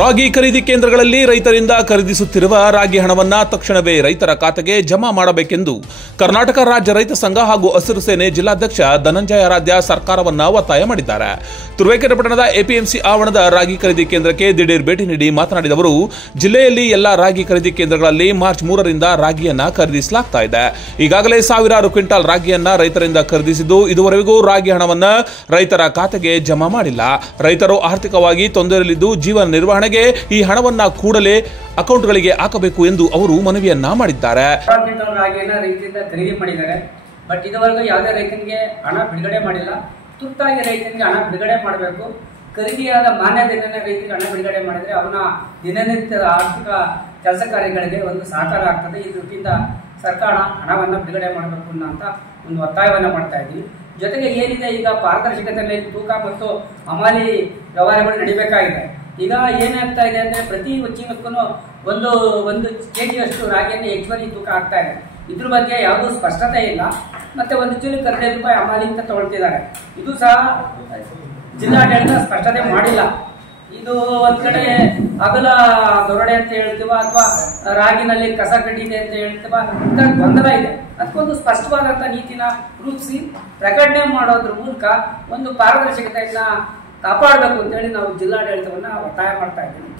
ರಾಗಿ ಖರೀದಿ ಕೇಂದ್ರಗಳಲ್ಲಿ ರೈತರಿಂದ ಖರೀದಿಸುತ್ತಿರುವ ರಾಗಿ ಹಣವನ್ನು ತಕ್ಷಣವೇ ರೈತರ ಖಾತೆಗೆ ಜಮಾ ಮಾಡಬೇಕೆಂದು ಕರ್ನಾಟಕ ರಾಜ್ಯ ರೈತ ಸಂಘ ಹಾಗೂ ಹಸಿರು ಸೇನೆ ಜಿಲ್ಲಾಧ್ಯಕ್ಷ ಧನಂಜಯ ಆರಾಧ್ಯ ಸರ್ಕಾರವನ್ನು ಒತ್ತಾಯ ಮಾಡಿದ್ದಾರೆ. ತುರುವೇಕೆರೆ ಪಟ್ಟಣದ ಎಪಿಎಂಸಿ ಆವರಣದ ರಾಗಿ ಖರೀದಿ ಕೇಂದ್ರಕ್ಕೆ ದಿಢೀರ್ ಭೇಟಿ ನೀಡಿ ಮಾತನಾಡಿದ ಅವರು, ಜಿಲ್ಲೆಯಲ್ಲಿ ಎಲ್ಲಾ ರಾಗಿ ಖರೀದಿ ಕೇಂದ್ರಗಳಲ್ಲಿ ಮಾರ್ಚ್ 3ರಿಂದ ರಾಗಿಯನ್ನ ಖರೀದಿಸಲಾಗ್ತಾ ಇದೆ. ಈಗಾಗಲೇ ಸಾವಿರಾರು ಕ್ವಿಂಟಾಲ್ ರಾಗಿಯನ್ನ ರೈತರಿಂದ ಖರೀದಿಸಿದ್ದು, ಇದುವರೆಗೂ ರಾಗಿ ಹಣವನ್ನ ರೈತರ ಖಾತೆಗೆ ಜಮಾ ಮಾಡಿಲ್ಲ. ರೈತರು ಆರ್ಥಿಕವಾಗಿ ತೊಂದರೆಯಲ್ಲಿದ್ದು ಜೀವನ ನಿರ್ವಹಣೆಗೆ ಈ ಹಣವನ್ನ ಕೂಡಲೇ ಅಕೌಂಟ್ಗಳಿಗೆ ಹಾಕಬೇಕು ಎಂದು ಅವರು ಮನವಿಯನ್ನ ಮಾಡಿದ್ದಾರೆ. ರೈತರಿಂದ ಖರೀದಿ ಮಾಡಿದ್ದಾರೆ, ಬಟ್ ಇದುವರೆಗೂ ಯಾವುದೇ ರೈತನಿಗೆ ಹಣ ಬಿಡುಗಡೆ ಮಾಡಿಲ್ಲ. ತುರ್ತಾಗಿ ರೈತನಿಗೆ ಹಣ ಬಿಡುಗಡೆ ಮಾಡಬೇಕು. ಖರೀದಿಯಾದ ಮಾನ್ಯ ದಿನನೇ ರೈತರಿಗೆ ಹಣ ಬಿಡುಗಡೆ ಮಾಡಿದ್ರೆ ಅವನ ದಿನನಿತ್ಯದ ಆರ್ಥಿಕ ಕೆಲಸ ಕಾರ್ಯಗಳಿಗೆ ಒಂದು ಸಹಕಾರ ಆಗ್ತದೆ. ಈ ದೃಷ್ಟಿಯಿಂದ ಸರ್ಕಾರ ಹಣವನ್ನು ಬಿಡುಗಡೆ ಮಾಡಬೇಕು ಅನ್ನೋ ಒಂದು ಒತ್ತಾಯವನ್ನು ಮಾಡ್ತಾ ಇದ್ದೀವಿ. ಜೊತೆಗೆ ಏನಿದೆ, ಈಗ ಪಾರದರ್ಶಕತೆಯಲ್ಲಿ ತೂಕ ಮತ್ತು ಹಮಾಲಿ ವ್ಯವಹಾರಗಳು ನಡೀಬೇಕಾಗಿದೆ. ಈಗ ಏನಾಗ್ತಾ ಇದೆ ಅಂದ್ರೆ ಪ್ರತಿ ಚೀಲಕ್ಕೂ ಒಂದು ಕೆಜಿಯಷ್ಟು ರಾಗಿಯನ್ನು ಹೆಚ್ಚುವರಿ ತೂಕ ಆಗ್ತಾ ಇದೆ. ಇದ್ರ ಬಗ್ಗೆ ಯಾವುದೂ ಸ್ಪಷ್ಟತೆ ಇಲ್ಲ. ಮತ್ತೆ ಒಂದು ಚೀಲಕ್ಕೆ 15 ರೂಪಾಯಿ ಹಮಾಲಿ ಅಂತ ತಗೊಳ್ತಿದ್ದಾರೆ. ಇದು ಸಹ ಜಿಲ್ಲಾಡಳಿತ ಸ್ಪಷ್ಟತೆ ಮಾಡಿಲ್ಲ. ಇದು ಒಂದ್ ಕಡೆ ಅಗಲ ದೊರಡೆ ಅಂತ ಹೇಳ್ತೀವ ಅಥವಾ ರಾಗಿನಲ್ಲಿ ಕಸ ಕಡ್ಡಿದೆ ಅಂತ ಹೇಳ್ತೀವ, ಇಂಥ ಗೊಂದಲ ಇದೆ. ಅದಕ್ಕೊಂದು ಸ್ಪಷ್ಟವಾದಂತ ನೀತಿನ ರೂಪಿಸಿ ಪ್ರಕಟಣೆ ಮಾಡೋದ್ರ ಮೂಲಕ ಒಂದು ಪಾರದರ್ಶಕತೆಯನ್ನ ಕಾಪಾಡಬೇಕು ಅಂತ ಹೇಳಿ ನಾವು ಜಿಲ್ಲಾಡಳಿತವನ್ನ ಒತ್ತಾಯ ಮಾಡ್ತಾ ಇದ್ದೀವಿ.